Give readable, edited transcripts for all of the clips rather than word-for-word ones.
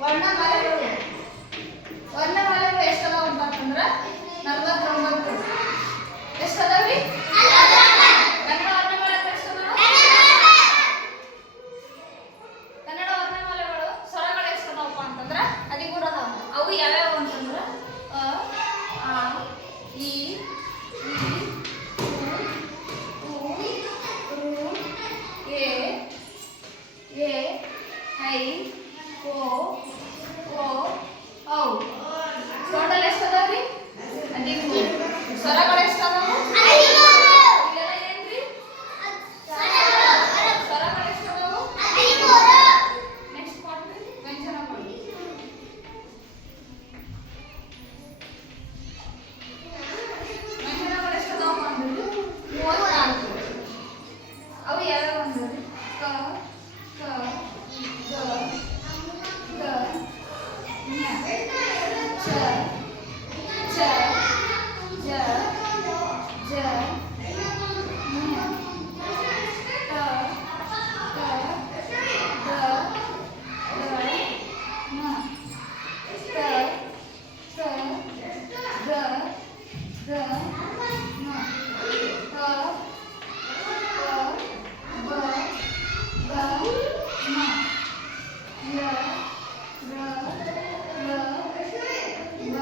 ವರ್ಣಮಾಲೆಗಳು ವರ್ಣಮಾಲೆಗಳು ಎಷ್ಟು ಅದಾವ ಅಂತಂದ್ರೆ 49. ಎಷ್ಟು ಅದಾವ್ರಿ? ಕನ್ನಡ ವರ್ಣಮಾಲೆಗಳು ಎಷ್ಟು ಅದಾವ? ಕನ್ನಡ ವರ್ಣಮಾಲೆಗಳು ಸ್ವರಗಳು ಎಷ್ಟು ಅದಾವಪ್ಪ ಅಂತಂದ್ರೆ 13 ಅದಾವ. ಅವು ಯಾವ್ಯಾವ ಅಂತಂದ್ರೆ ಅ ಆ ಈ ಐ ಓ ಓ ಔ. ಟೋಟಲ್ ಎಷ್ಟು ಅದಾವ್ರಿ? 13. ಸ್ವರಗಳು ಎಷ್ಟು ಅದಾವು? ಇಲ್ಲೆಲ್ಲ ಏನ್ರಿ? ಸ್ವರಗಳು ಎಷ್ಟು ಅದಾವು? ನೆಕ್ಸ್ಟ್ ಮಾಡ್ರಿ ವ್ಯಂಜನಗಳು. ವ್ಯಂಜನಗಳು ಎಷ್ಟು ಅದಾವಪ್ಪ ಅಂದ್ರೆ 34. ಅವು ಯಾವ್ಯಾವ ಅಂದ್ರೆ ಕ ಕ ಗ ಗ ಞ ಚ ಛ ಜ ಜ ಞ ಟ ಟ ದ ದ ನ ತ ತ ದ ದ ನ ತ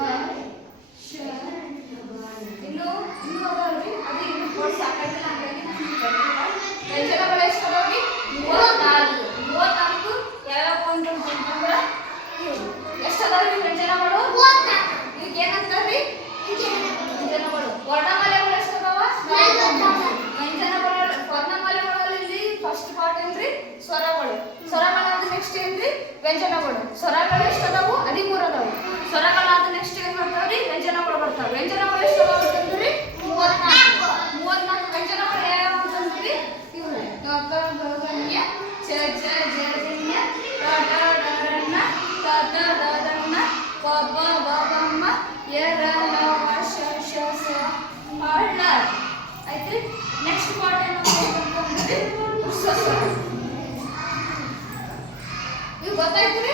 ವ್ಯಂಜನಗಳು ಎಷ್ಟು ಅದಾವ್ರಿ? 34. 34 ಯಾವ್ಯಾವ ಅಂತಂದ್ರೆ ಎಷ್ಟು ಅದಾವ್ರಿ ವ್ಯಂಜನಗಳು? ಇದಕ್ಕೆ ಏನಂತಾರ್ರಿ? ವ್ಯಂಜನಗಳು. ವರ್ಣಮಾಲೆಗಳು ಎಷ್ಟು ಅದಾವ? ವ್ಯಂಜನಗಳು ವರ್ಣಮಾಲೆಗಳಲ್ಲಿ ಫಸ್ಟ್ ಪಾರ್ಟ್ ಏನ್ರಿ? ಸ್ವರಗಳು. ಸ್ವರಗಳಾದ ನೆಕ್ಸ್ಟ್ ಏನ್ರಿ? ವ್ಯಂಜನಗಳು. ಸ್ವರಗಳು ಎಷ್ಟು ಅದಾವು? 13 ಅದಾವು. ಸ್ವರಗಳಾದ ನೆಕ್ಸ್ಟ್ ಏನ್ ಬರ್ತಾವ್ರಿ? ವ್ಯಂಜನಗಳು ಬರ್ತಾವ. ವ್ಯಂಜನಗಳು ಎಷ್ಟು ಅದಾವ ಅಂತಂದ್ರಿ? 34. 34 ವ್ಯಂಜನಗಳು ಯಾವ ಅಂತಂದ್ರಿ? ಇವು ಕ ಕ ಗ ಗ ಞ ಚ ಛ ಜ ಝ ಞ ಟ ಟ ಡ ರ ಣ ತ ತ ದ ದ ನ ಪ ಪ ಬ ಬ ಮ ಯ ರ ಲ ವ ಶ ಶ ಸ ಹ ಳ. ಆಯ್ತ್ರಿ? ನೆಕ್ಸ್ಟ್ ಪಾರ್ಟ್ ಏನಂದ್ರೆ ಸ್ವರ. ಇವು ಗೊತ್ತಾಯ್ತ್ರಿ?